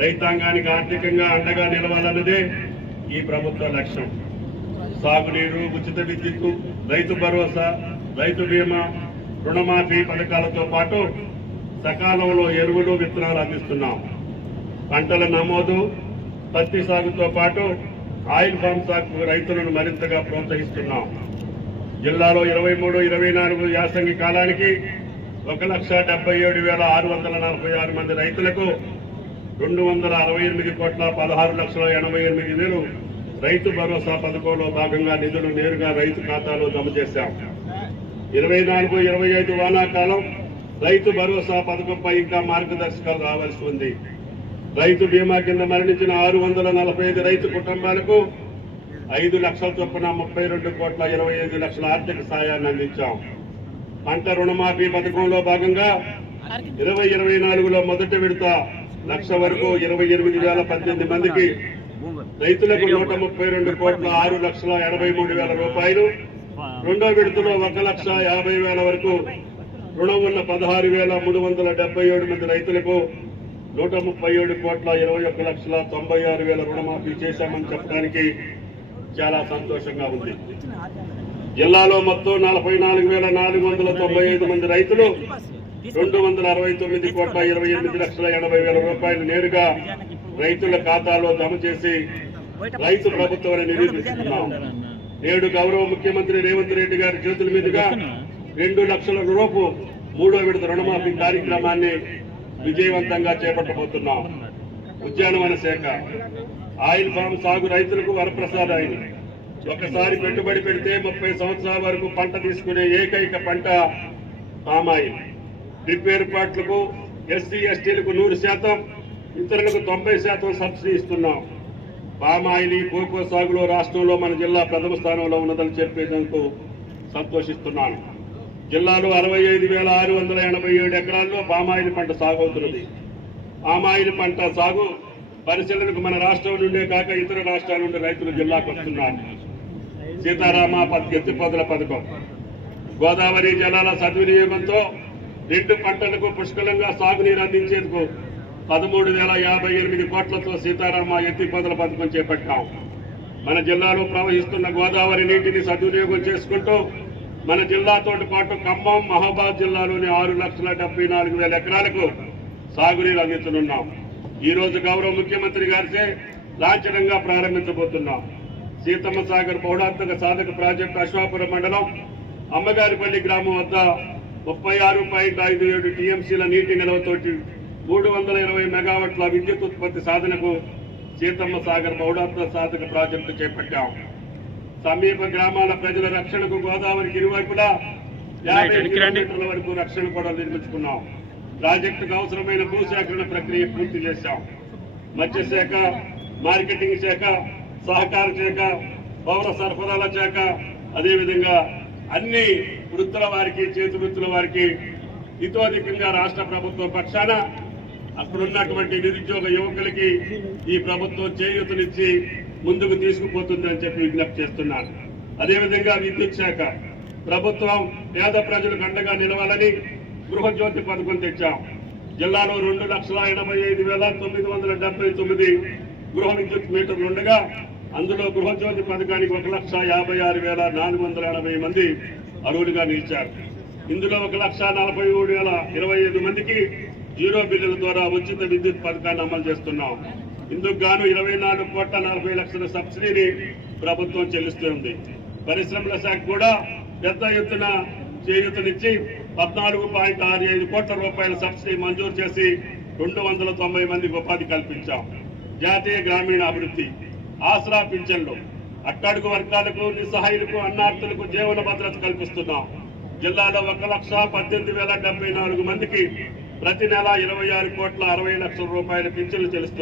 రైతాంగానికి ఆర్థికంగా అండగా నిలవాలన్నదే ఈ ప్రభుత్వ లక్ష్యం. సాగునీరు, ఉచిత విద్యుత్తు, రైతు భరోసా, రైతు బీమా, రుణమాఫీ పథకాలతో పాటు సకాలంలో ఎరువులు, విత్తనాలు అందిస్తున్నాం. పంటల నమోదు, పత్తి సాగుతో పాటు ఆయిల్ ఫామ్ సాగు రైతులను మరింతగా ప్రోత్సహిస్తున్నాం. జిల్లాలో 23-24 యాసంగి కాలానికి 1,77,646 మంది రైతులకు 268,16,88,000 రైతు భరోసా పథకంలో భాగంగా నిధులు నేరుగా రైతు ఖాతాలో జమ చేశాం. 24-25 వానాకాలం రైతు భరోసా పథకంపై ఇంకా మార్గదర్శకాలు రావాల్సి ఉంది. రైతు బీమా కింద మరణించిన 645 రైతు కుటుంబాలకు 5 లక్షల చొప్పున 32,25,00,000 ఆర్థిక సాయాన్ని అందించాం. పంట రుణమాఫీ పథకంలో భాగంగా 2024లో మొదటి విడత 1,00,000 వరకు 28,018 మందికి రైతులకు 132,06,83,000 రూపాయలు, రెండో విడతలో 1,50,000 వరకు రుణం ఉన్న 16,377 మంది రైతులకు 137,21,96,000 రుణమాఫీ చేశామని చెప్పడానికి చాలా సంతోషంగా ఉంది. జిల్లాలో మొత్తం 44,495 మంది రైతులు 269,28,80,00,000 రూపాయలు నేరుగా రైతుల ఖాతాలో జమ చేసి రైతు ప్రభుత్వాన్ని నిరూపిస్తున్నాం. నేడు గౌరవ ముఖ్యమంత్రి రేవంత్ రెడ్డి గారి చేతుల మీదుగా 2 లక్షల రూపు మూడో విడత రుణమాఫీ కార్యక్రమాన్ని విజయవంతంగా చేపట్టబోతున్నాం. ఉద్యానవన శాఖ, ఆయిల్ ఫామ్ సాగు రైతులకు వరప్రసాదాన్ని. ఒకసారి పెట్టుబడి పెడితే 30 సంవత్సరాల వరకు పంట తీసుకునే ఏకైక పంట పామాయిల్. డ్రిప్ ఏర్పాట్లకు ఎస్సీ ఎస్టీలకు 100%, ఇతరులకు 90% సబ్సిడీ ఇస్తున్నాం. పామాయిల్, కోకో సాగులో రాష్ట్రంలో మన జిల్లా ప్రథమ స్థానంలో ఉన్నదని చెప్పేందుకు సంతోషిస్తున్నాను. జిల్లాలో 65,687 ఎకరాల్లో పామాయిల్ పంట సాగు అవుతున్నది. పామాయిల్ పంట సాగు పరిశీలనకు మన రాష్ట్రం నుండే కాక ఇతర రాష్ట్రాల నుండి రైతులు జిల్లాకు వస్తున్నారు. సీతారామ ఎత్తిపోతల పథకం, గోదావరి జలాల సద్వినియోగంతో 2 పంటలకు పుష్కలంగా సాగునీరు అందించేందుకు 13,058 కోట్లతో సీతారామ ఎత్తిపోతల పథకం చేపట్టాం. మన జిల్లాలో ప్రవహిస్తున్న గోదావరి నీటిని సద్వినియోగం చేసుకుంటూ మన జిల్లాతో పాటు ఖమ్మం, మహబూబాద్ జిల్లాలోని 6,74,000 ఎకరాలకు సాగునీరు అందించనున్నాం. ఈ రోజు గౌరవ ముఖ్యమంత్రి గారిచే లాంఛనంగా ప్రారంభించబోతున్నాం. సీతమ్మ సాగర్ బహుళాత్మక సాధక ప్రాజెక్టు అశ్వాపురం మండలం అమ్మగారిపల్లి గ్రామం వద్ద 36.57 టీఎంసీల నీటి నిల్వతోటి 320 మెగావాట్ల విద్యుత్ ఉత్పత్తి సాధనకు సీతమ్మ సాగర్ బహుళాత్మక సాధక ప్రాజెక్టు చేపట్టాం. సమీప గ్రామాల ప్రజల రక్షణకు గోదావరికి ఇరువైపులా 50 కిలోమీటర్ల వరకు రక్షణ కూడా నిర్మించుకున్నాం. ప్రాజెక్టుకు అవసరమైన భూసేకరణ ప్రక్రియ పూర్తి చేశాం. మత్స్యశాఖ, మార్కెటింగ్ శాఖ, సహకార శాఖ, పౌర సరఫరాల శాఖ, అదేవిధంగా అన్ని వృత్తుల వారికి, చేతి వృత్తుల వారికి ఇతోధికంగా రాష్ట్ర ప్రభుత్వం పక్షాన అక్కడున్నటువంటి నిరుద్యోగ యువకులకి ఈ ప్రభుత్వం చేయూతనిచ్చి ముందుకు తీసుకుపోతుందని చెప్పి విజ్ఞప్తి చేస్తున్నాను. అదేవిధంగా విద్యుత్ శాఖ ప్రభుత్వం పేద ప్రజలకు అండగా నిలవాలని గృహజ్యోతి పథకం తెచ్చాం. జిల్లాలో 2,85,979 గృహ విద్యుత్ మీటర్లు ఉండగా అందులో గృహజ్యోతి పథకానికి 1,56,480 మంది అర్హులుగా నిలిచారు. ఇందులో 1,43,025 మందికి జీరో బిల్లుల ద్వారా ఉచిత విద్యుత్ పథకాన్ని అమలు చేస్తున్నాం. ఇందుకు గాను 24,40,00,000 సబ్సిడీని ప్రభుత్వం చెల్లిస్తుంది. పరిశ్రమల శాఖ కూడా పెద్ద ఎత్తున చేయూతనిచ్చి 14.65 కోట్ల రూపాయల సబ్సిడీ మంజూరు చేసి 290 మందికి ఉపాధి కల్పించాం. జాతీయ గ్రామీణ అభివృద్ధి, ఆసరా పింఛన్లు, అట్టడుగు వర్గాలకు, నిస్సహాయులకు, అన్నార్థులకు జీవన భద్రత కల్పిస్తున్నాం. జిల్లాలో 1,18,074 మందికి ప్రతి నెల 26,60,00,000 రూపాయల పింఛన్లు చెల్లిస్తున్నాం.